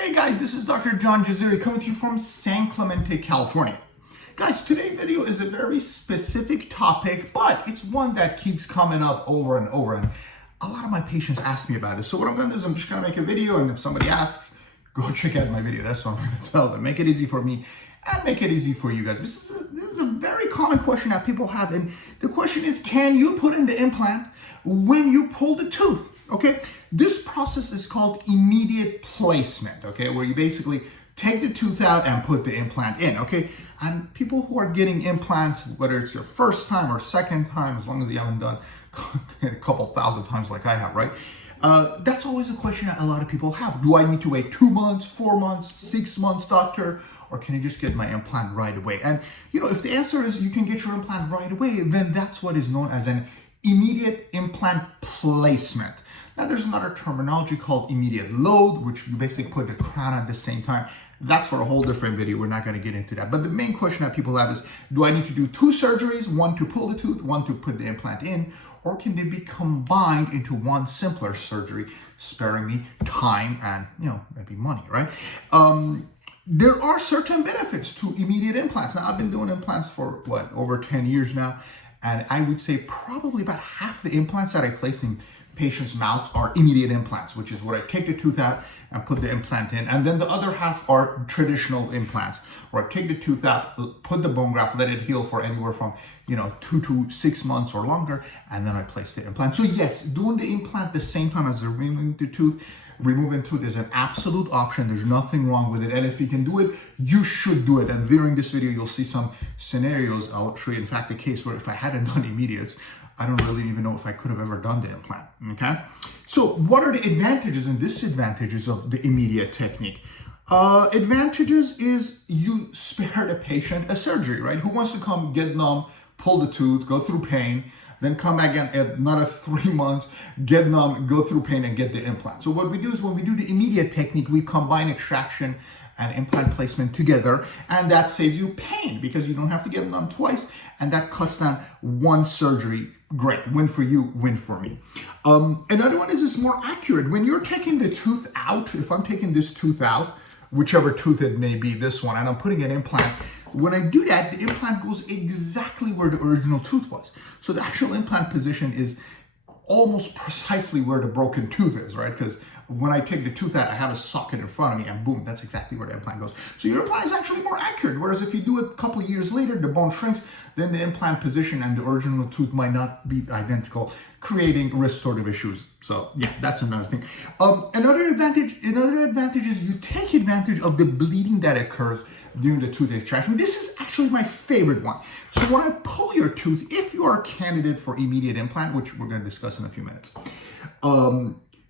Hey guys, this is Dr. John Jazuri coming to you from San Clemente, California. Guys, today's video is a very specific topic, but it's one that keeps coming up over and over. And a lot of my patients ask me about this. So what I'm going to do is I'm just going to make a video, and if somebody asks, go check out my video. That's what I'm going to tell them. Make it easy for me and make it easy for you guys. This is a very common question that people have. And the question is, can you put in the implant when you pull the tooth? Okay, this process is called immediate placement, okay, where you basically take the tooth out and put the implant in, okay? And people who are getting implants, whether it's your first time or second time, as long as you haven't done a couple thousand times like I have, right? That's always a question that a lot of people have. Do I need to wait 2 months, 4 months, 6 months, doctor? Or can I just get my implant right away? And, you know, if the answer is you can get your implant right away, then that's what is known as an immediate implant placement. Now, there's another terminology called immediate load, which you basically put the crown at the same time. That's for a whole different video. We're not going to get into that. But the main question that people have is, do I need to do 2 surgeries, one to pull the tooth, one to put the implant in, or can they be combined into one simpler surgery, sparing me time and, you know, maybe money, right? There are certain benefits to immediate implants. Now, I've been doing implants for, over 10 years now, and I would say probably about half the implants that I place in patients' mouths are immediate implants, which is where I take the tooth out and put the implant in. And then the other half are traditional implants, where I take the tooth out, put the bone graft, let it heal for anywhere from, 2 to 6 months or longer, and then I place the implant. So yes, doing the implant the same time as removing the tooth, is an absolute option. There's nothing wrong with it. And if you can do it, you should do it. And during this video, you'll see some scenarios. I'll show you, in fact, a case where if I hadn't done immediates, I don't really even know if I could have ever done the implant, okay? So what are the advantages and disadvantages of the immediate technique? Advantages is you spare the patient a surgery, right? Who wants to come get numb, pull the tooth, go through pain, then come back in another 3 months, get numb, go through pain, and get the implant. So what we do is when we do the immediate technique, we combine extraction and implant placement together, and that saves you pain because you don't have to get numb twice, and that cuts down one surgery. Great, win for you, win for me. Another one is it's more accurate. When you're taking the tooth out, if I'm taking this tooth out, whichever tooth it may be, this one, and I'm putting an implant, when I do that, the implant goes exactly where the original tooth was. So the actual implant position is almost precisely where the broken tooth is, right? Because when I take the tooth out, I have a socket in front of me, and boom, that's exactly where the implant goes. So your implant is actually more accurate. Whereas if you do it a couple of years later, the bone shrinks, then the implant position and the original tooth might not be identical, creating restorative issues. So yeah, that's another thing. Another advantage is you take advantage of the bleeding that occurs during the tooth extraction. This is actually my favorite one. So when I pull your tooth, if you are a candidate for immediate implant, which we're going to discuss in a few minutes,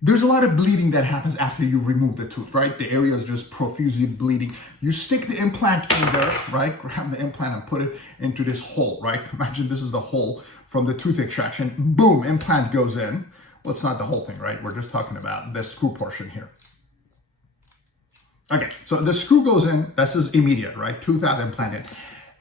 there's a lot of bleeding that happens after you remove the tooth, right? The area is just profusely bleeding. You stick the implant in there, right? Grab the implant and put it into this hole, right? Imagine this is the hole from the tooth extraction. Boom, implant goes in. Well, it's not the whole thing, right? We're just talking about the screw portion here. Okay, so the screw goes in. This is immediate, right? Tooth out, implant in.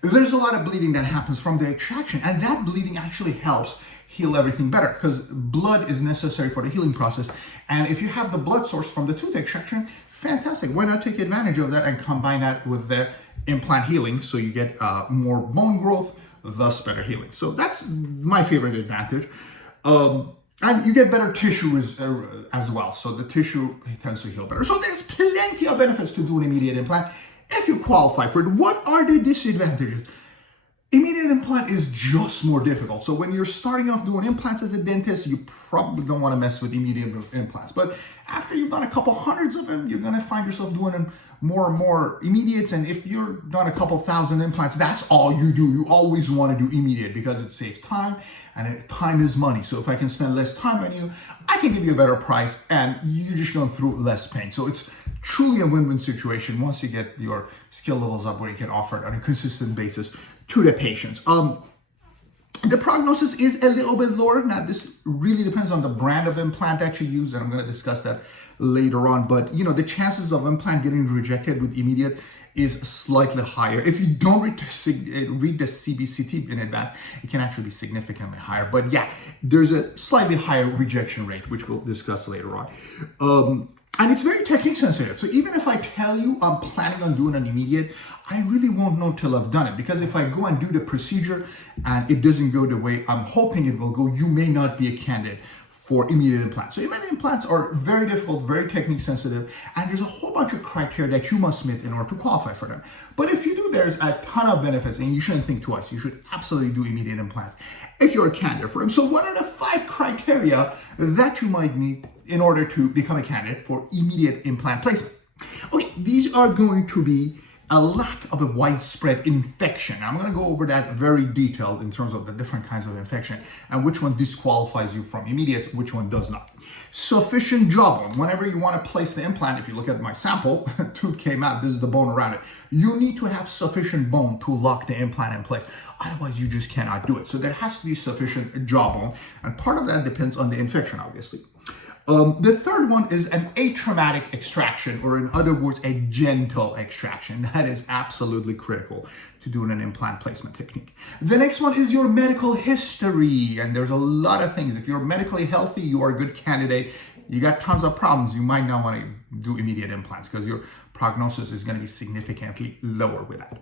There's a lot of bleeding that happens from the extraction, and that bleeding actually helps heal everything better because blood is necessary for the healing process. And if you have the blood source from the tooth extraction, fantastic. Why not take advantage of that and combine that with the implant healing so you get more bone growth, thus better healing. So that's my favorite advantage. And you get better tissue as well. So the tissue tends to heal better. So there's plenty of benefits to do an immediate implant if you qualify for it. What are the disadvantages? Immediate implant is just more difficult. So when you're starting off doing implants as a dentist, you probably don't want to mess with immediate implants. But after you've done a couple hundreds of them, you're going to find yourself doing more and more immediates. And if you've done a couple thousand implants, that's all you do. You always want to do immediate because it saves time, and time is money. So if I can spend less time on you, I can give you a better price, and you're just going through less pain. So it's truly a win-win situation once you get your skill levels up where you can offer it on a consistent basis to the patients. The prognosis is a little bit lower. Now, this really depends on the brand of implant that you use, and I'm going to discuss that later on. But, the chances of implant getting rejected with immediate is slightly higher. If you don't read the CBCT in advance, it can actually be significantly higher. But yeah, there's a slightly higher rejection rate, which we'll discuss later on. And it's very technique sensitive. So even if I tell you I'm planning on doing an immediate, I really won't know till I've done it. Because if I go and do the procedure and it doesn't go the way I'm hoping it will go, you may not be a candidate for immediate implants. So immediate implants are very difficult, very technique sensitive, and there's a whole bunch of criteria that you must meet in order to qualify for them. But if you do, there's a ton of benefits, and you shouldn't think twice. You should absolutely do immediate implants if you're a candidate for them. So what are the 5 criteria that you might meet in order to become a candidate for immediate implant placement? Okay, these are going to be a lack of a widespread infection. I'm going to go over that very detailed in terms of the different kinds of infection and which one disqualifies you from immediate, which one does not. Sufficient jawbone. Whenever you want to place the implant, if you look at my sample, tooth came out, this is the bone around it. You need to have sufficient bone to lock the implant in place. Otherwise, you just cannot do it. So there has to be sufficient jawbone, and part of that depends on the infection, obviously. The third one is an atraumatic extraction, or in other words, a gentle extraction. That is absolutely critical to doing an implant placement technique. The next one is your medical history, and there's a lot of things. If you're medically healthy, you are a good candidate. You got tons of problems, you might not want to do immediate implants because your prognosis is going to be significantly lower with that.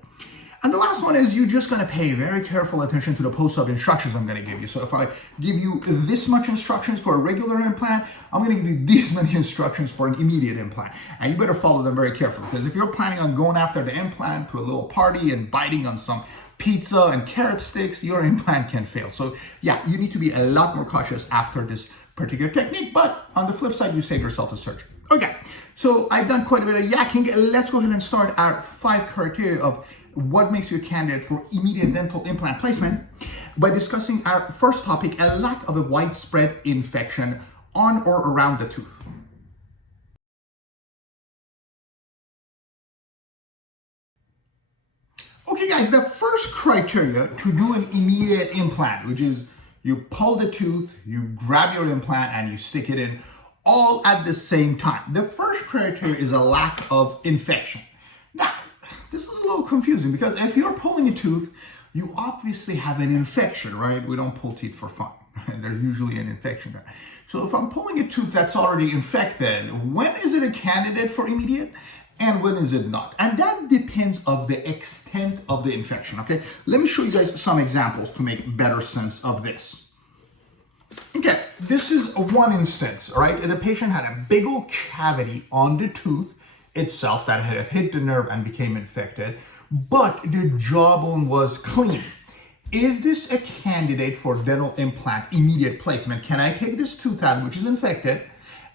And the last one is you're just going to pay very careful attention to the post-op instructions I'm going to give you. So if I give you this much instructions for a regular implant, I'm going to give you these many instructions for an immediate implant. And you better follow them very carefully, because if you're planning on going after the implant to a little party and biting on some pizza and carrot sticks, your implant can fail. So yeah, you need to be a lot more cautious after this particular technique, but on the flip side, you save yourself a surgery. Okay, so I've done quite a bit of yakking. Let's go ahead and start our 5 criteria of what makes you a candidate for immediate dental implant placement by discussing our first topic, a lack of a widespread infection on or around the tooth. Okay guys, the first criteria to do an immediate implant, which is you pull the tooth, you grab your implant and you stick it in all at the same time. The first criteria is a lack of infection. Now, this is a little confusing because if you're pulling a tooth, you obviously have an infection, right? We don't pull teeth for fun. There's usually an infection there. So if I'm pulling a tooth that's already infected, when is it a candidate for immediate and when is it not? And that depends of the extent of the infection, okay? Let me show you guys some examples to make better sense of this. Okay, this is one instance, all right? The patient had a big old cavity on the tooth itself that had hit the nerve and became infected, but the jawbone was clean. Is this a candidate for dental implant immediate placement? Can I take this tooth out, which is infected,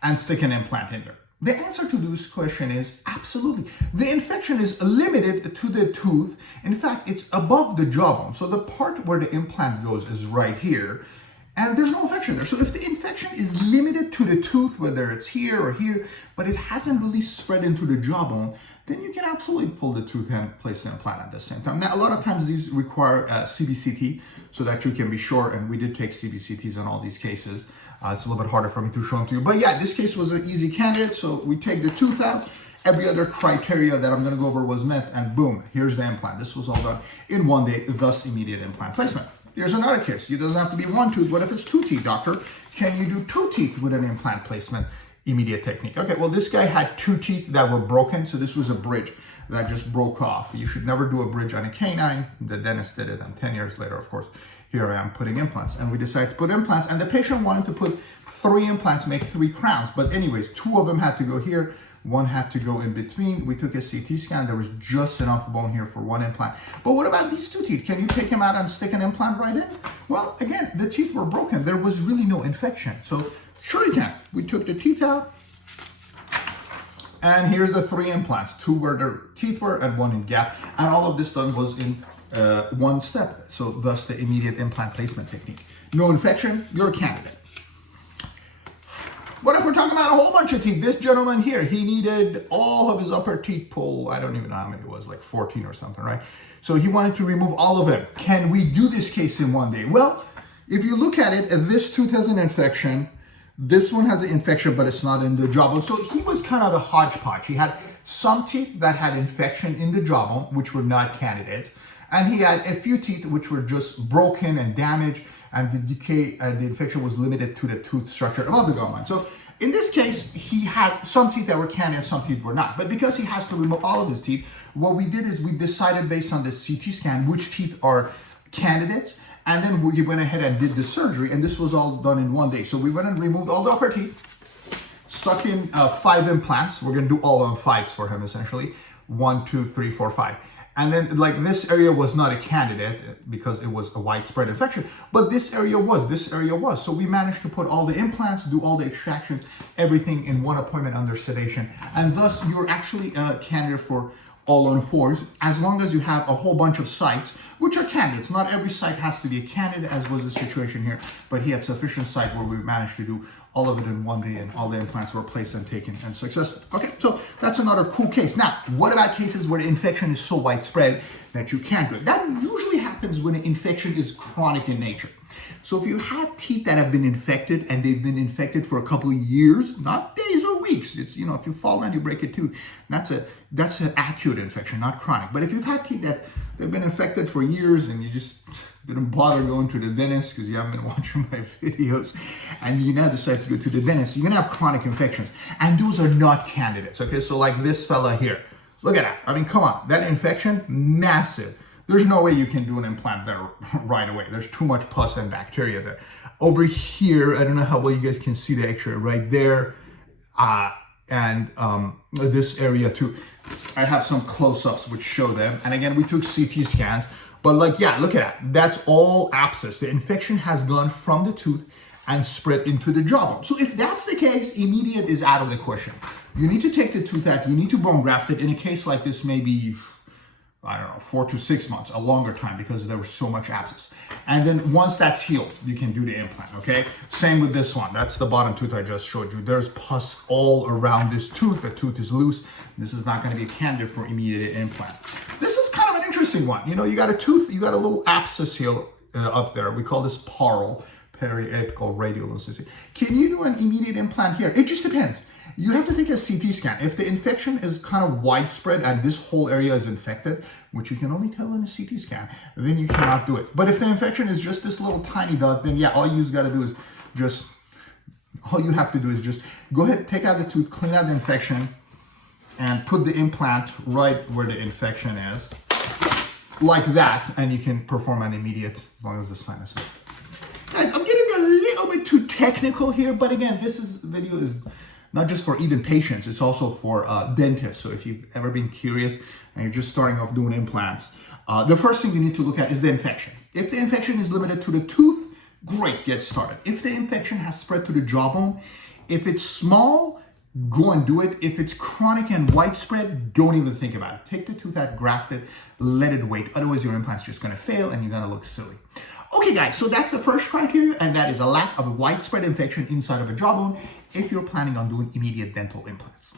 and stick an implant in there? The answer to this question is absolutely. The infection is limited to the tooth. In fact, it's above the jawbone. So the part where the implant goes is right here, and there's no infection there. So if the infection is limited to the tooth, whether it's here or here, but it hasn't really spread into the jawbone, then you can absolutely pull the tooth and place the implant at the same time. Now, a lot of times these require CBCT so that you can be sure, and we did take CBCTs on all these cases. It's a little bit harder for me to show them to you. But yeah, this case was an easy candidate. So we take the tooth out. Every other criteria that I'm going to go over was met, and boom, here's the implant. This was all done in one day, thus immediate implant placement. Here's another case. It doesn't have to be one tooth. What if it's 2 teeth, doctor? Can you do 2 teeth with an implant placement immediate technique? Okay, well, this guy had 2 teeth that were broken, so this was a bridge that just broke off. You should never do a bridge on a canine. The dentist did it, and 10 years later, of course, here I am putting implants. And we decided to put implants, and the patient wanted to put 3 implants, make 3 crowns. But anyways, 2 of them had to go here. 1 had to go in between. We took a CT scan. There was just enough bone here for 1 implant. But what about these 2 teeth? Can you take them out and stick an implant right in? Well, again, the teeth were broken. There was really no infection. So sure you can. We took the teeth out. And here's the 3 implants. 2 where the teeth were and 1 in gap. And all of this done was in 1 step. So thus the immediate implant placement technique. No infection, you're a candidate. What if we're talking about a whole bunch of teeth? This gentleman here, he needed all of his upper teeth pulled. I don't even know how many it was, like 14 or something, right? So he wanted to remove all of them. Can we do this case in one day? Well, if you look at it, this tooth has an infection. This one has an infection, but it's not in the jawbone. So he was kind of a hodgepodge. He had some teeth that had infection in the jawbone, which were not candidates. And he had a few teeth which were just broken and damaged, and the decay and the infection was limited to the tooth structure above the gum line. So In this case, he had some teeth that were candid, some teeth were not. But because he has to remove all of his teeth, what we did is we decided based on the CT scan which teeth are candidates, and then we went ahead and did the surgery, and this was all done in one day. So we went and removed all the upper teeth, stuck in 5 implants. We're gonna do all on 5s for him essentially. 1, 2, 3, 4, 5. And then like this area was not a candidate because it was a widespread infection, but this area was. So we managed to put all the implants, do all the extractions, everything in one appointment under sedation. And thus you're actually a candidate for all on 4s, as long as you have a whole bunch of sites, which are candidates. Not every site has to be a candidate, as was the situation here, but he had sufficient site where we managed to do all of it in one day, and all the implants were placed and taken and successful. Okay, so that's another cool case. Now, what about cases where the infection is so widespread that you can't do it? That usually happens when an infection is chronic in nature. So if you have teeth that have been infected and they've been infected for a couple of years, not days or weeks, it's, you know, if you fall down, you break a tooth, that's an acute infection, not chronic. But if you've had teeth that they've been infected for years and you just didn't bother going to the dentist because you haven't been watching my videos, and you now decide to go to the dentist, you're gonna have chronic infections, and those are not candidates. Okay, so like this fella here, look at that. I mean, come on, that infection, massive. There's no way you can do an implant there right away. There's too much pus and bacteria there. Over here, I don't know how well you guys can see the X-ray right there, and this area too. I have some close-ups which show them, and again, we took CT scans. But like, yeah, look at that. That's all abscess. The infection has gone from the tooth and spread into the jawbone. So if that's the case, immediate is out of the question. You need to take the tooth out. You need to bone graft it. In a case like this, maybe, I don't know, 4 to 6 months, a longer time, because there was so much abscess. And then once that's healed, you can do the implant, okay? Same with this one. That's the bottom tooth I just showed you. There's pus all around this tooth. The tooth is loose. This is not going to be a candidate for immediate implant. This is kind of an interesting one. You know, you got a tooth, you got a little abscess here up there. We call this parl, periapical radial incision. Can you do an immediate implant here? It just depends. You have to take a CT scan. If the infection is kind of widespread and this whole area is infected, which you can only tell in a CT scan, then you cannot do it. But if the infection is just this little tiny dot, then yeah, all you have to do is just go ahead, take out the tooth, clean out the infection, and put the implant right where the infection is, like that, and you can perform an immediate, as long as the sinus is. Guys, I'm getting a little bit too technical here, but again, this video is not just for even patients, it's also for dentists. So if you've ever been curious and you're just starting off doing implants, the first thing you need to look at is the infection. If the infection is limited to the tooth, great, get started. If the infection has spread to the jawbone, if it's small, go and do it. If it's chronic and widespread, don't even think about it. Take the tooth out, graft it, let it wait. Otherwise, your implant's just gonna fail and you're gonna look silly. Okay, guys, so that's the first criteria, and that is a lack of a widespread infection inside of a jawbone if you're planning on doing immediate dental implants.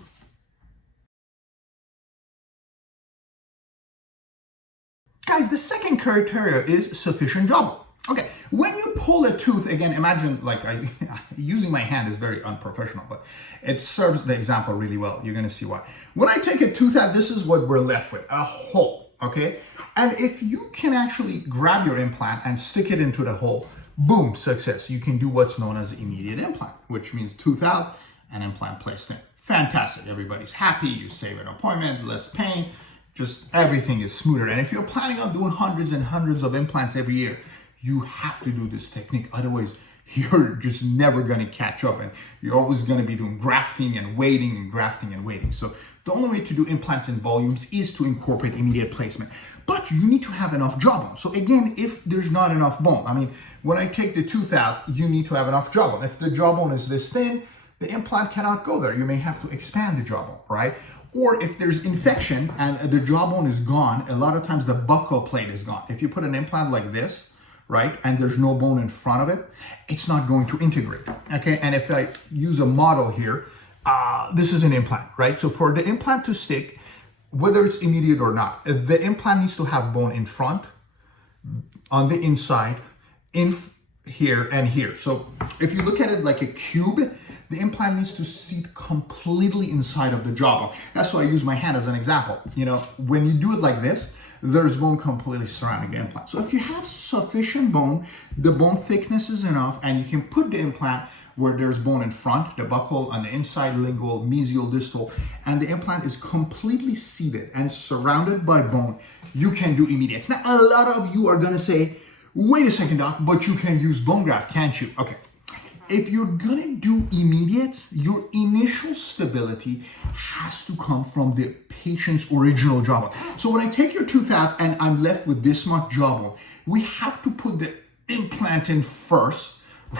Guys, the second criteria is sufficient jawbone. Okay, when you pull a tooth, again, imagine like using my hand is very unprofessional, but it serves the example really well. You're gonna see why. When I take a tooth out, this is what we're left with, a hole, okay? And if you can actually grab your implant and stick it into the hole, boom, success. You can do what's known as immediate implant, which means tooth out and implant placed in. Fantastic, everybody's happy, you save an appointment, less pain, just everything is smoother. And if you're planning on doing hundreds and hundreds of implants every year, you have to do this technique. Otherwise, you're just never gonna catch up, and you're always gonna be doing grafting and waiting and grafting and waiting. So the only way to do implants in volumes is to incorporate immediate placement. But you need to have enough jawbone. So again, if there's not enough bone, I mean, when I take the tooth out, you need to have enough jawbone. If the jawbone is this thin, the implant cannot go there. You may have to expand the jawbone, right? Or if there's infection and the jawbone is gone, a lot of times the buccal plate is gone. If you put an implant like this, right, and there's no bone in front of it, it's not going to integrate, okay? And if I use a model here, this is an implant, right? So for the implant to stick, whether it's immediate or not, the implant needs to have bone in front, on the inside, in here and here. So if you look at it like a cube, the implant needs to seat completely inside of the jawbone. That's why I use my hand as an example. You know, when you do it like this, there's bone completely surrounding the implant. So if you have sufficient bone, the bone thickness is enough, and you can put the implant where there's bone in front, the buccal, on the inside, lingual, mesial, distal, and the implant is completely seated and surrounded by bone, you can do immediates. Now, a lot of you are gonna say, wait a second, doc, but you can use bone graft, can't you? Okay. If you're gonna do immediates, your initial stability has to come from the patient's original jawbone. So when I take your tooth out and I'm left with this much jawbone, we have to put the implant in first,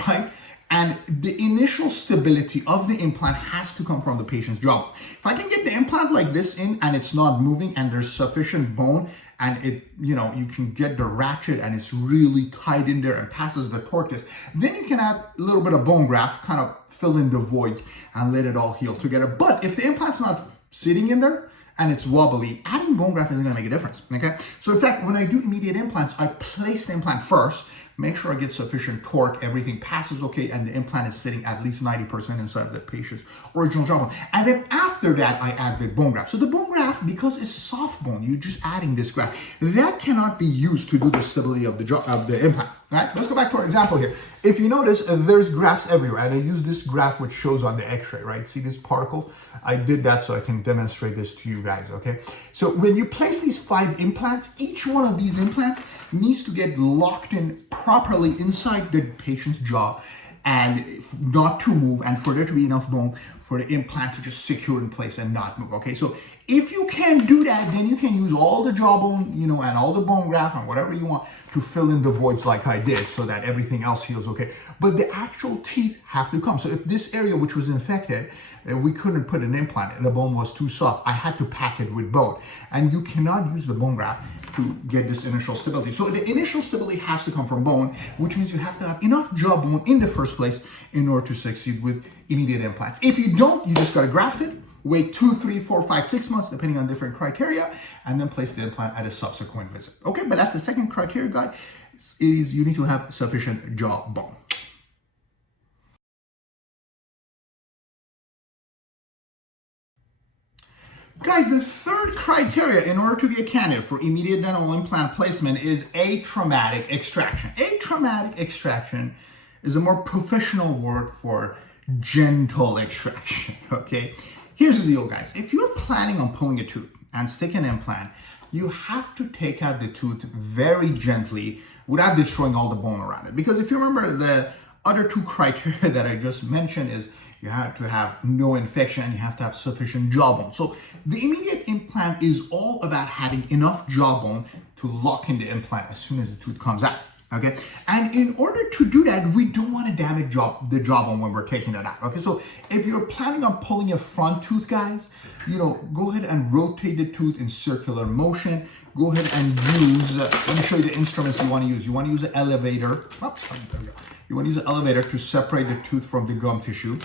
right? And the initial stability of the implant has to come from the patient's jawbone. If I can get the implant like this in and it's not moving and there's sufficient bone and it, you can get the ratchet and it's really tight in there and passes the torque test, then you can add a little bit of bone graft, kind of fill in the void and let it all heal together. But if the implant's not sitting in there and it's wobbly, adding bone graft isn't gonna make a difference, okay? So in fact, when I do immediate implants, I place the implant first, make sure I get sufficient torque, everything passes okay, and the implant is sitting at least 90% inside of the patient's original jawbone. And then after that, I add the bone graft. So the bone graft, because it's soft bone, you're just adding this graft. That cannot be used to do the stability of the implant. All right, let's go back to our example here. If you notice, there's grafts everywhere, and I use this graph which shows on the x-ray, right? See this particle? I did that so I can demonstrate this to you guys, okay? So when you place these 5 implants, each one of these implants needs to get locked in properly inside the patient's jaw and not to move, and for there to be enough bone for the implant to just secure in place and not move, okay? So if you can do that, then you can use all the jawbone, and all the bone graft and whatever you want to fill in the voids like I did so that everything else heals okay. But the actual teeth have to come. So if this area which was infected, we couldn't put an implant, the bone was too soft, I had to pack it with bone. And you cannot use the bone graft to get this initial stability. So the initial stability has to come from bone, which means you have to have enough jawbone in the first place in order to succeed with immediate implants. If you don't, you just gotta graft it, wait 2, 3, 4, 5, 6 months, depending on different criteria, and then place the implant at a subsequent visit. Okay, but that's the second criteria, guys, is you need to have sufficient jawbone. Guys, the third criteria in order to be a candidate for immediate dental implant placement is atraumatic extraction. Atraumatic extraction is a more professional word for gentle extraction, okay? Here's the deal, guys. If you're planning on pulling a tooth and stick an implant, you have to take out the tooth very gently without destroying all the bone around it. Because if you remember, the other 2 criteria that I just mentioned is you have to have no infection and you have to have sufficient jawbone. So the immediate implant is all about having enough jawbone to lock in the implant as soon as the tooth comes out, okay? And in order to do that, we don't want to damage the jawbone when we're taking it out, okay? So if you're planning on pulling a front tooth, guys, go ahead and rotate the tooth in circular motion. Go ahead and use, let me show you the instruments you want to use. You want to use an elevator. You want to use an elevator to separate the tooth from the gum tissue.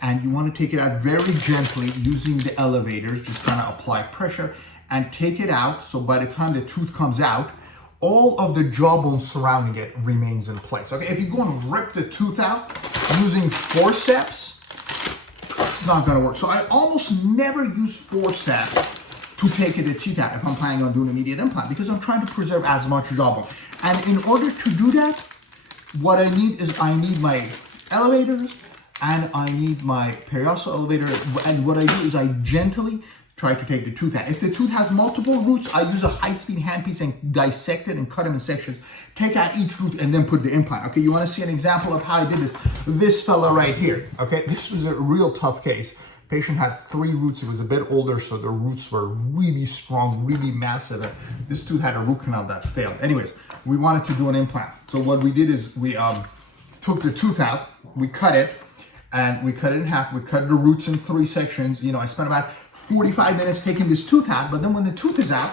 And you want to take it out very gently using the elevators, just kind of apply pressure and take it out. So by the time the tooth comes out, all of the jawbone surrounding it remains in place. Okay, if you go and rip the tooth out using forceps, it's not going to work. So I almost never use forceps to take the teeth out if I'm planning on doing immediate implant, because I'm trying to preserve as much jawbone. And in order to do that, what I need is my elevators and I need my periostal elevator. And what I do is I gently try to take the tooth out. If the tooth has multiple roots, I use a high-speed handpiece and dissect it and cut them in sections, take out each root and then put the implant. Okay, you want to see an example of how I did this? This fella right here, okay? This was a real tough case. Patient had 3 roots. He was a bit older, so the roots were really strong, really massive. This tooth had a root canal that failed. Anyways, we wanted to do an implant. So what we did is we took the tooth out, we cut it, and we cut it in half. We cut the roots in 3 sections. I spent about 45 minutes taking this tooth out, but then when the tooth is out,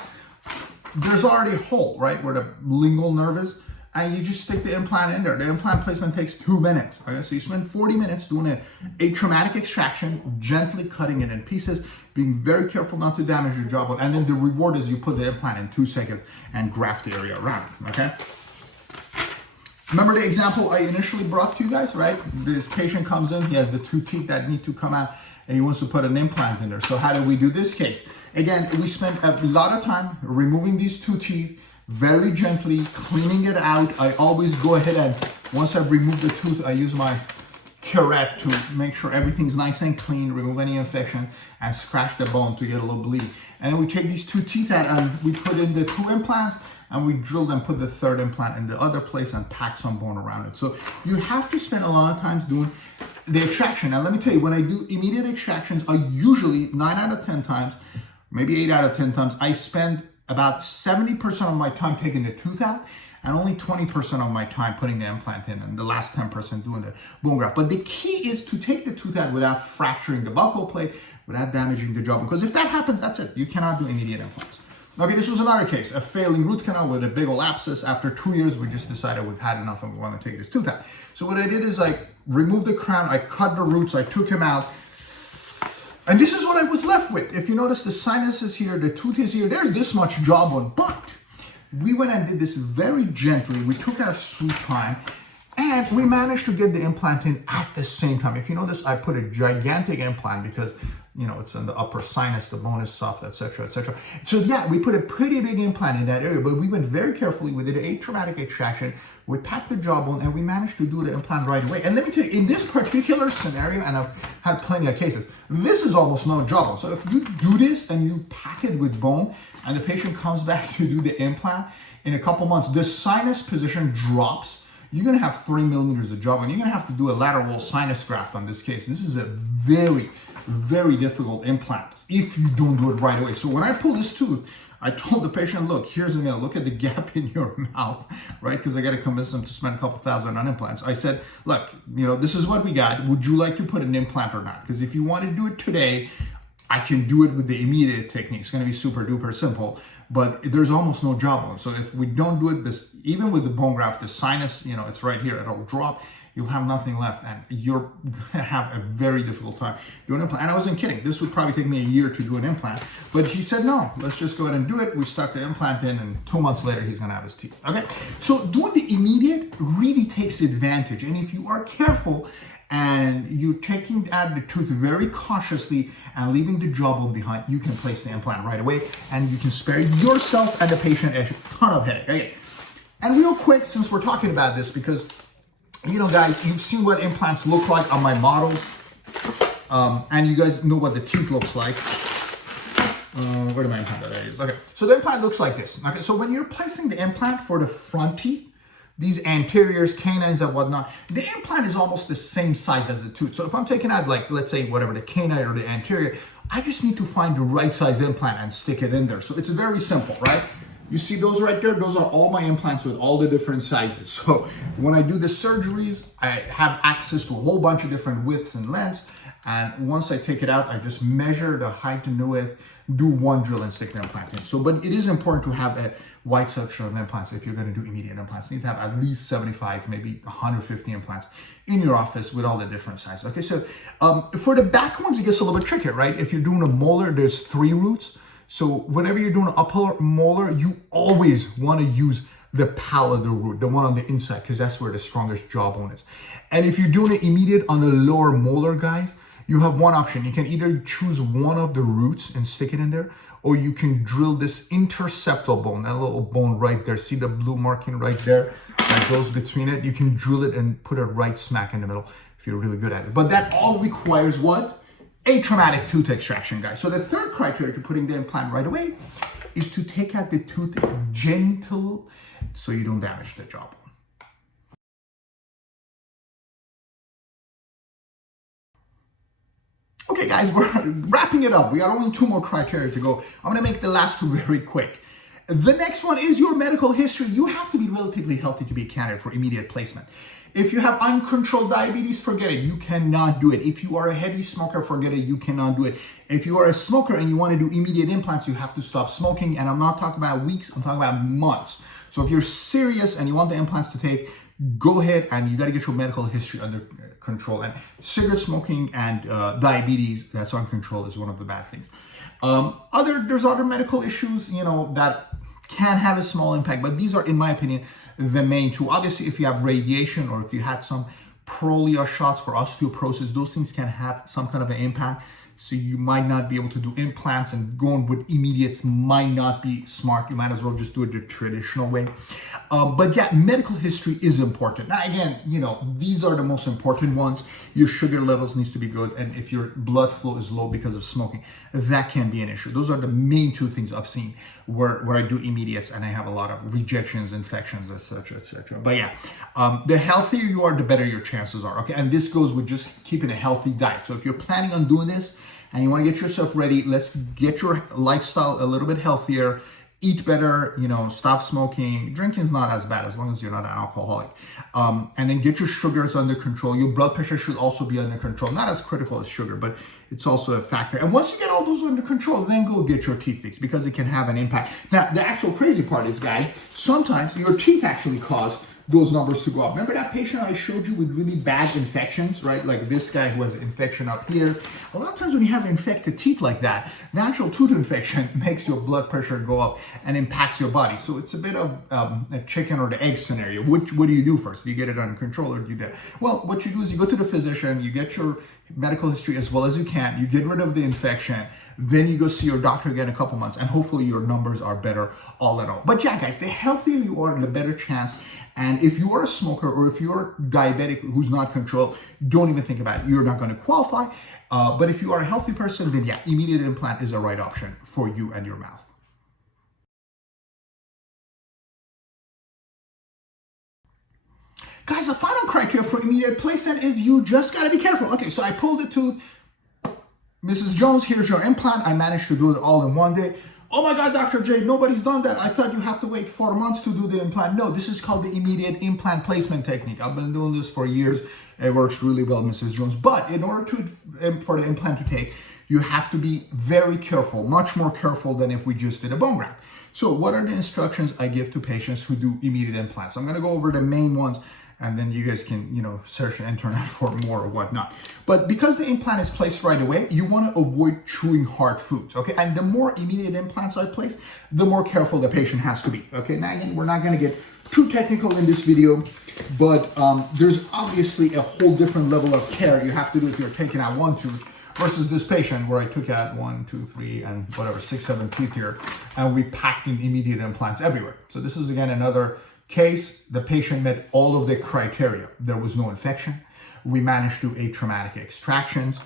there's already a hole, right, where the lingual nerve is, and you just stick the implant in there. The implant placement takes 2 minutes, okay? So you spend 40 minutes doing a traumatic extraction, gently cutting it in pieces, being very careful not to damage your jawbone, and then the reward is you put the implant in 2 seconds and graft the area around it, okay? Remember the example I initially brought to you guys, right? This patient comes in, he has the 2 teeth that need to come out, and he wants to put an implant in there. So how do we do this case? Again, we spent a lot of time removing these 2 teeth, very gently cleaning it out. I always go ahead and once I've removed the tooth, I use my curette to make sure everything's nice and clean, remove any infection, and scratch the bone to get a little bleed. And then we take these 2 teeth out and we put in the 2 implants, and we drilled and put the 3rd implant in the other place and pack some bone around it. So you have to spend a lot of times doing the extraction. Now let me tell you, when I do immediate extractions, I usually 9 out of 10 times, maybe 8 out of 10 times, I spend about 70% of my time taking the tooth out and only 20% of my time putting the implant in, and the last 10% doing the bone graft. But the key is to take the tooth out without fracturing the buccal plate, without damaging the jawbone, because if that happens, that's it. You cannot do immediate implants. Okay, this was another case, a failing root canal with a big old abscess. After 2 years, we just decided we've had enough and we want to take this tooth out. So what I did is I removed the crown, I cut the roots, I took him out, and this is what I was left with. If you notice, the sinus is here, the tooth is here, there's this much jawbone, but we went and did this very gently. We took our sweet time, and we managed to get the implant in at the same time. If you notice, I put a gigantic implant because, you know, it's in the upper sinus, the bone is soft, etc., etc. So yeah, we put a pretty big implant in that area, but we went very carefully. We did an atraumatic extraction. We packed the jawbone, and we managed to do the implant right away. And let me tell you, in this particular scenario, and I've had plenty of cases, this is almost no jawbone. So if you do this and you pack it with bone, and the patient comes back to do the implant in a couple months, the sinus position drops. You're gonna have 3 millimeters of jawbone. You're gonna have to do a lateral wall sinus graft on this case. This is a very, very difficult implant if you don't do it right away. So when I pull this tooth, I told the patient, look, here's the nail. Look at the gap in your mouth, right? Because I got to convince them to spend a couple thousand on implants. I said, look, you know, this is what we got. Would you like to put an implant or not? Because if you want to do it today, I can do it with the immediate technique. It's going to be super duper simple, but there's almost no jawbone. So if we don't do it, this, even with the bone graft, the sinus, you know, it's right here. It'll drop. You'll have nothing left, and you're gonna have a very difficult time doing an implant. And I wasn't kidding. This would probably take me a year to do an implant, but he said, no, let's just go ahead and do it. We stuck the implant in, and 2 months later, he's gonna have his teeth. Okay, so doing the immediate really takes advantage, and if you are careful and you're taking out the tooth very cautiously and leaving the jawbone behind, you can place the implant right away, and you can spare yourself and the patient a ton of headache. Okay, and real quick, since we're talking about this, because you know, guys, you've seen what implants look like on my models, and you guys know what the teeth looks like. Where did my implant that I use? Okay, so the implant looks like this. Okay, so when you're placing the implant for the front teeth, these anteriors, canines, and whatnot, the implant is almost the same size as the tooth. So if I'm taking out, like, let's say whatever, the canine or the anterior, I just need to find the right size implant and stick it in there. So it's very simple, right? You see those right there? Those are all my implants with all the different sizes. So when I do the surgeries, I have access to a whole bunch of different widths and lengths. And once I take it out, I just measure the height and the width, do one drill and stick the implant in. So, but it is important to have a wide selection of implants if you're going to do immediate implants. You need to have at least 75, maybe 150 implants in your office with all the different sizes. Okay, so for the back ones, it gets a little bit trickier, right? If you're doing a molar, there's 3 roots. So whenever you're doing an upper molar, you always want to use the palatal root, the one on the inside, because that's where the strongest jawbone is. And if you're doing it immediate on the lower molar, guys, you have one option. You can either choose one of the roots and stick it in there, or you can drill this interseptal bone, that little bone right there. See the blue marking right there that goes between it? You can drill it and put it right smack in the middle if you're really good at it. But that all requires what? Atraumatic tooth extraction, guys. So the third criteria to putting the implant right away is to take out the tooth gentle so you don't damage the jawbone. Okay, guys, we're wrapping it up. We got only 2 more criteria to go. I'm gonna make the last 2 very quick. The next one is your medical history. You have to be relatively healthy to be a candidate for immediate placement. If you have uncontrolled diabetes, forget it. You cannot do it. If you are a heavy smoker, forget it. You cannot do it. If you are a smoker and you want to do immediate implants, you have to stop smoking. And I'm not talking about weeks, I'm talking about months. So if you're serious and you want the implants to take, go ahead, and you got to get your medical history under control. And cigarette smoking and diabetes that's uncontrolled is one of the bad things. There's other medical issues, you know, that can have a small impact, but these are, in my opinion, the main 2. Obviously, if you have radiation or if you had some Prolia shots for osteoporosis, those things can have some kind of an impact. So you might not be able to do implants, and going with immediates might not be smart. You might as well just do it the traditional way. But yeah, medical history is important. Now again, these are the most important ones. Your sugar levels needs to be good, and if your blood flow is low because of smoking, that can be an issue. Those are the main two things I've seen where I do immediates and I have a lot of rejections, infections, etc., etc. But yeah, the healthier you are, the better your chances are. Okay, and this goes with just keeping a healthy diet. So if you're planning on doing this and you want to get yourself ready, let's get your lifestyle a little bit healthier. Eat better, stop smoking. Drinking is not as bad as long as you're not an alcoholic. And then get your sugars under control. Your blood pressure should also be under control. Not as critical as sugar, but it's also a factor. And once you get all those under control, then go get your teeth fixed because it can have an impact. Now, the actual crazy part is, guys, sometimes your teeth actually cause those numbers to go up. Remember that patient I showed you with really bad infections, right? Like this guy who has an infection up here. A lot of times when you have infected teeth like that, the actual tooth infection makes your blood pressure go up and impacts your body. So it's a bit of a chicken or the egg scenario. What do you do first? Do you get it under control or do you do that? Well, what you do is you go to the physician, you get your medical history as well as you can, you get rid of the infection, then you go see your doctor again in a couple months, and hopefully your numbers are better all in all. But yeah, guys, the healthier you are, the better chance. And if you are a smoker or if you're diabetic who's not controlled, don't even think about it. You're not going to qualify. But if you are a healthy person, then yeah, immediate implant is the right option for you and your mouth. Guys, the final criteria for immediate placement is you just got to be careful. Okay, so I pulled the tooth. Mrs. Jones, here's your implant. I managed to do it all in one day. Oh my God, Dr. J, nobody's done that. I thought you have to wait 4 months to do the implant. No, this is called the immediate implant placement technique. I've been doing this for years. It works really well, Mrs. Jones. But in order for the implant to take, you have to be very careful, much more careful than if we just did a bone graft. So what are the instructions I give to patients who do immediate implants? I'm gonna go over the main ones, and then you guys can, search the internet for more or whatnot. But because the implant is placed right away, you want to avoid chewing hard foods, okay? And the more immediate implants I place, the more careful the patient has to be, okay? Now again, we're not going to get too technical in this video, but there's obviously a whole different level of care you have to do if you're taking out one tooth versus this patient where I took out 1, 2, 3, and whatever, 6, 7 teeth here, and we packed in immediate implants everywhere. So this is again another case. The patient met all of the criteria. There was no infection. We managed to do atraumatic extractions.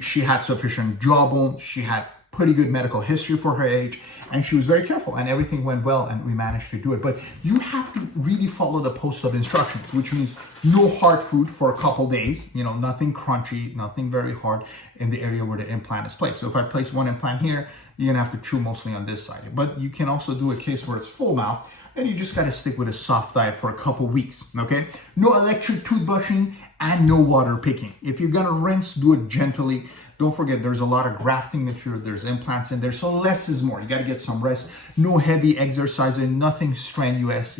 She had sufficient jawbone. She had pretty good medical history for her age, and she was very careful, and everything went well, and we managed to do it. But you have to really follow the post-op instructions, which means no hard food for a couple days, nothing crunchy, nothing very hard in the area where the implant is placed. So if I place one implant here, you're gonna have to chew mostly on this side. But you can also do a case where it's full mouth, and you just gotta stick with a soft diet for a couple weeks, okay? No electric toothbrushing and no water picking. If you're gonna rinse, do it gently. Don't forget, there's a lot of grafting material, there's implants in there, so less is more. You gotta get some rest, no heavy exercising, nothing strenuous,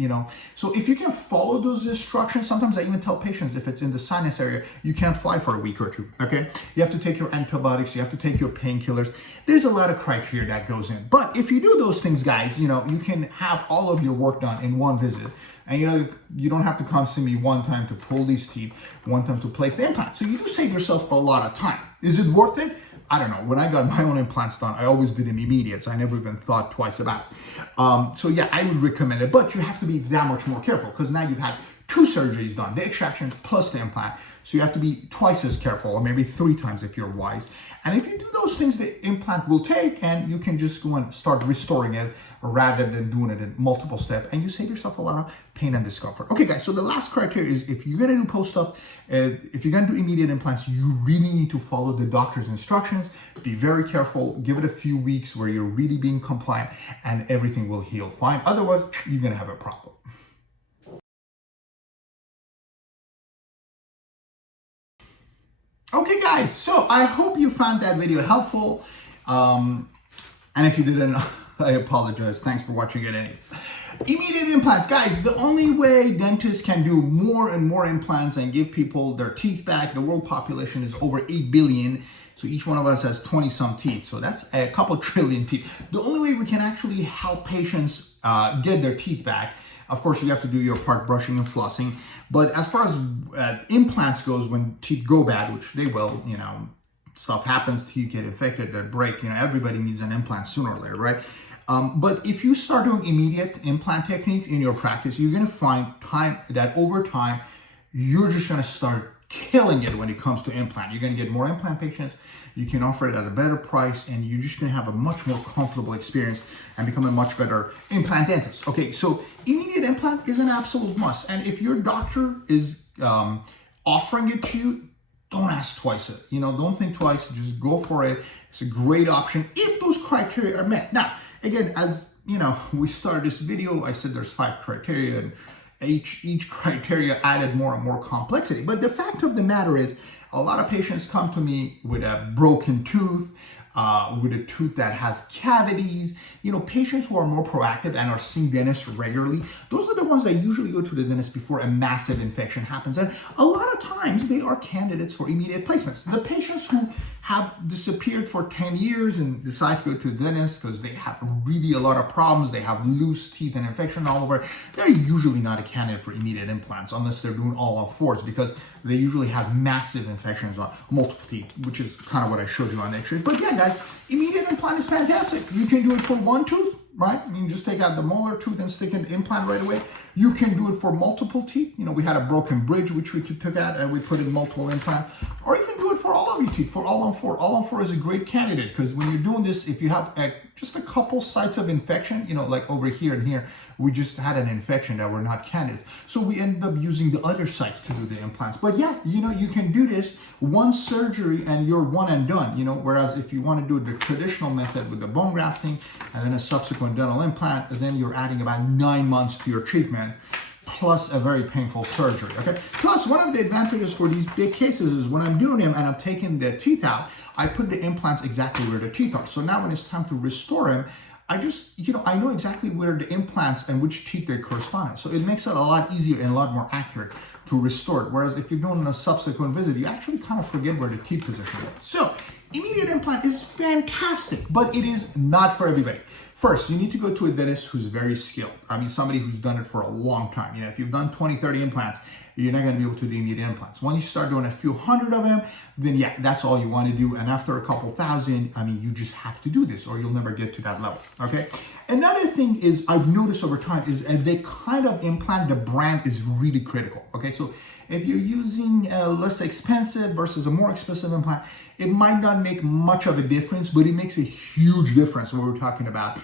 So if you can follow those instructions, sometimes I even tell patients if it's in the sinus area, you can't fly for a week or two, okay? You have to take your antibiotics, you have to take your painkillers. There's a lot of criteria that goes in. But if you do those things, guys, you can have all of your work done in one visit. And you don't have to come see me one time to pull these teeth, one time to place the implant. So you do save yourself a lot of time. Is it worth it? I don't know. When I got my own implants done, I always did them immediate, so I never even thought twice about it. So yeah, I would recommend it, but you have to be that much more careful because now you've had 2 surgeries done, the extractions plus the implant. So you have to be twice as careful, or maybe 3 times if you're wise. And if you do those things, the implant will take, and you can just go and start restoring it rather than doing it in multiple steps, and you save yourself a lot of pain and discomfort. Okay, guys, so the last criteria is if you're gonna do post-op, if you're gonna do immediate implants, you really need to follow the doctor's instructions. Be very careful, give it a few weeks where you're really being compliant, and everything will heal fine. Otherwise, you're gonna have a problem. Okay, guys, so I hope you found that video helpful. And if you didn't, I apologize. Thanks for watching it anyway. Immediate implants. Guys, the only way dentists can do more and more implants and give people their teeth back, the world population is over 8 billion. So each one of us has 20-some teeth. So that's a couple trillion teeth. The only way we can actually help patients get their teeth back, of course, you have to do your part, brushing and flossing. But as far as implants goes, when teeth go bad, which they will, stuff happens to you, get infected, they break. Everybody needs an implant sooner or later, right? But if you start doing immediate implant techniques in your practice, you're going to find that over time, you're just going to start killing it when it comes to implant. You're going to get more implant patients. You can offer it at a better price, and you're just going to have a much more comfortable experience and become a much better implant dentist. Okay, so immediate implant is an absolute must. And if your doctor is offering it to you, don't ask twice. Don't think twice. Just go for it. It's a great option if those criteria are met. Now, again, as we started this video, I said there's 5 criteria, and each criteria added more and more complexity. But the fact of the matter is, a lot of patients come to me with a broken tooth, with a tooth that has cavities. Patients who are more proactive and are seeing dentists regularly, those are the ones that usually go to the dentist before a massive infection happens. And a lot of times they are candidates for immediate placements. The patients who have disappeared for 10 years and decide to go to the dentist because they have really a lot of problems, they have loose teeth and infection all over, they're usually not a candidate for immediate implants unless they're doing all on 4s, because they usually have massive infections on multiple teeth, which is kind of what I showed you on the X-ray. But yeah, guys, immediate implant is fantastic. You can do it for one tooth, right? You can just take out the molar tooth and stick in the implant right away. You can do it for multiple teeth. We had a broken bridge, which we took out and we put in multiple implants. Or you can do it for all of your teeth, for all on 4. All on 4 is a great candidate, because when you're doing this, if you have just a couple sites of infection, like over here and here, we just had an infection that were not candidates. So we ended up using the other sites to do the implants. But yeah, you can do this one surgery and you're one and done, whereas if you want to do the traditional method with the bone grafting and then a subsequent dental implant, then you're adding about 9 months to your treatment, plus a very painful surgery, okay? Plus, one of the advantages for these big cases is when I'm doing them and I'm taking the teeth out, I put the implants exactly where the teeth are. So now when it's time to restore them, I just, I know exactly where the implants and which teeth they correspond to. So it makes it a lot easier and a lot more accurate to restore it. Whereas if you're doing a subsequent visit, you actually kind of forget where the teeth position is. So immediate implant is fantastic, but it is not for everybody. First, you need to go to a dentist who's very skilled. Somebody who's done it for a long time. If you've done 20, 30 implants, you're not going to be able to do immediate implants. When you start doing a few hundred of them, then yeah, that's all you want to do. And after a couple thousand, you just have to do this or you'll never get to that level, okay? Another thing is I've noticed over time is the kind of implant, the brand is really critical, okay? So if you're using a less expensive versus a more expensive implant, it might not make much of a difference, but it makes a huge difference when we're talking about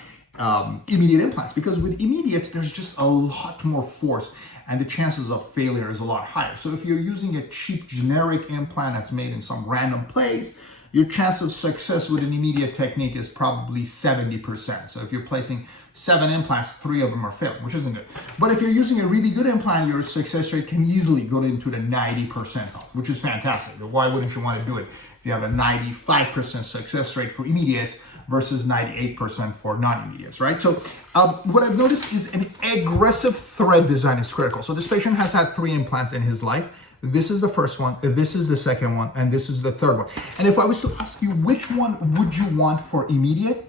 immediate implants, because with immediates, there's just a lot more force and the chances of failure is a lot higher. So if you're using a cheap generic implant that's made in some random place, your chance of success with an immediate technique is probably 70%. So if you're placing 7 implants, 3 of them are failing, which isn't good. But if you're using a really good implant, your success rate can easily go into the 90%, which is fantastic. Why wouldn't you want to do it if you have a 95% success rate for immediates versus 98% for non-immediates, right? So what I've noticed is an aggressive thread design is critical. So this patient has had 3 implants in his life. This is the first one, this is the second one, and this is the third one. And if I was to ask you which one would you want for immediate,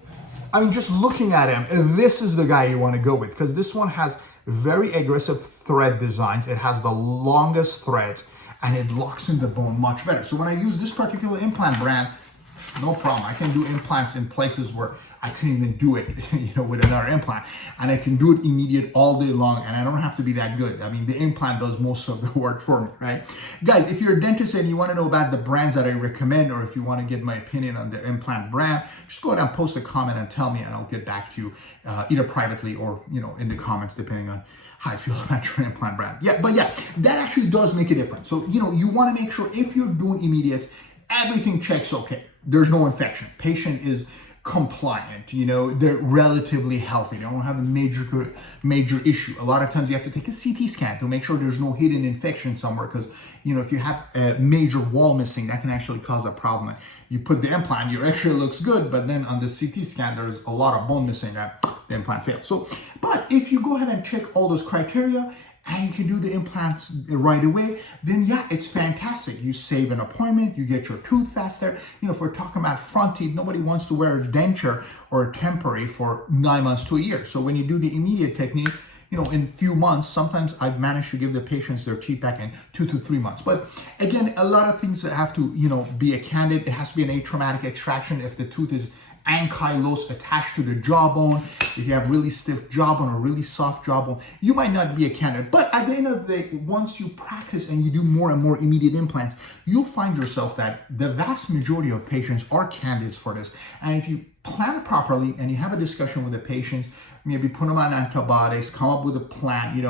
just looking at him, this is the guy you want to go with, because this one has very aggressive thread designs. It has the longest threads and it locks in the bone much better. So when I use this particular implant brand, no problem. I can do implants in places where I couldn't even do it, with another implant. And I can do it immediate all day long, and I don't have to be that good. The implant does most of the work for me, right? Guys, if you're a dentist and you want to know about the brands that I recommend, or if you want to get my opinion on the implant brand, just go ahead and post a comment and tell me, and I'll get back to you either privately or, in the comments, depending on how I feel about your implant brand. But that actually does make a difference. So, you want to make sure if you're doing immediates, everything checks okay. There's no infection. Patient is compliant, they're relatively healthy. They don't have a major issue. A lot of times you have to take a CT scan to make sure there's no hidden infection somewhere, because, if you have a major wall missing, that can actually cause a problem. You put the implant, your x-ray looks good, but then on the CT scan, there's a lot of bone missing and the implant fails. So, but if you go ahead and check all those criteria, and you can do the implants right away, then yeah, it's fantastic. You save an appointment, you get your tooth faster. If we're talking about front teeth, nobody wants to wear a denture or a temporary for 9 months to a year. So when you do the immediate technique, in few months. Sometimes I've managed to give the patients their teeth back in 2 to 3 months. But again, a lot of things that have to, be a candid. It has to be an atraumatic extraction if the tooth is ankylosed, attached to the jawbone. If you have really stiff jawbone or really soft jawbone, you might not be a candidate. But at the end of the day, once you practice and you do more and more immediate implants, you'll find yourself that the vast majority of patients are candidates for this. And if you plan it properly and you have a discussion with the patients, maybe put them on antibiotics, come up with a plan,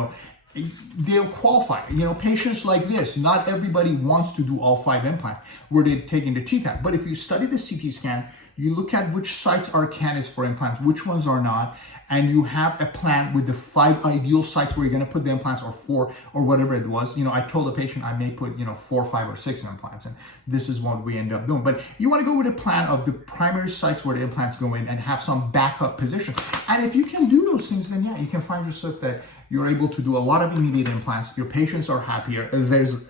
they'll qualify. Patients like this, not everybody wants to do all 5 implants where they're taking the teeth out. But if you study the CT scan, you look at which sites are candidates for implants, which ones are not, and you have a plan with the 5 ideal sites where you're going to put the implants, or 4, or whatever it was. I told the patient I may put 4, 5, or 6 implants, and this is what we end up doing. But you want to go with a plan of the primary sites where the implants go in and have some backup position. And if you can do those things, then yeah, you can find yourself that you're able to do a lot of immediate implants. Your patients are happier.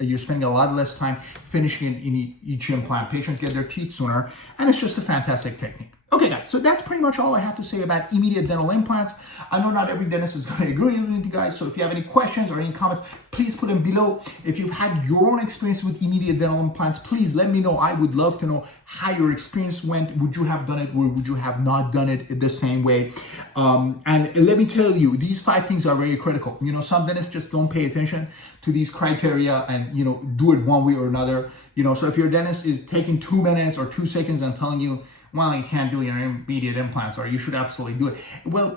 You're spending a lot less time finishing in each implant. Patients get their teeth sooner, and it's just a fantastic technique. Okay, guys, so that's pretty much all I have to say about immediate dental implants. I know not every dentist is going to agree with you guys, so if you have any questions or any comments, please put them below. If you've had your own experience with immediate dental implants, please let me know. I would love to know how your experience went. Would you have done it, or would you have not done it the same way? And let me tell you, these 5 things are very critical. Some dentists just don't pay attention to these criteria and, do it one way or another. So if your dentist is taking 2 minutes or 2 seconds and telling you, well, you can't do your immediate implants, or you should absolutely do it. Well,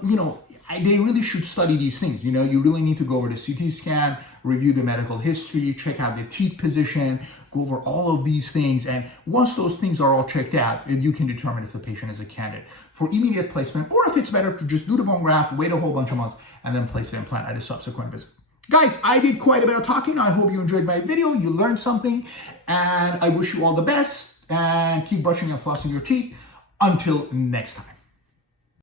they really should study these things. You really need to go over the CT scan, review the medical history, check out the teeth position, go over all of these things. And once those things are all checked out, you can determine if the patient is a candidate for immediate placement, or if it's better to just do the bone graft, wait a whole bunch of months, and then place the implant at a subsequent visit. Guys, I did quite a bit of talking. I hope you enjoyed my video. You learned something, and I wish you all the best, and keep brushing and flossing your teeth. Until next time.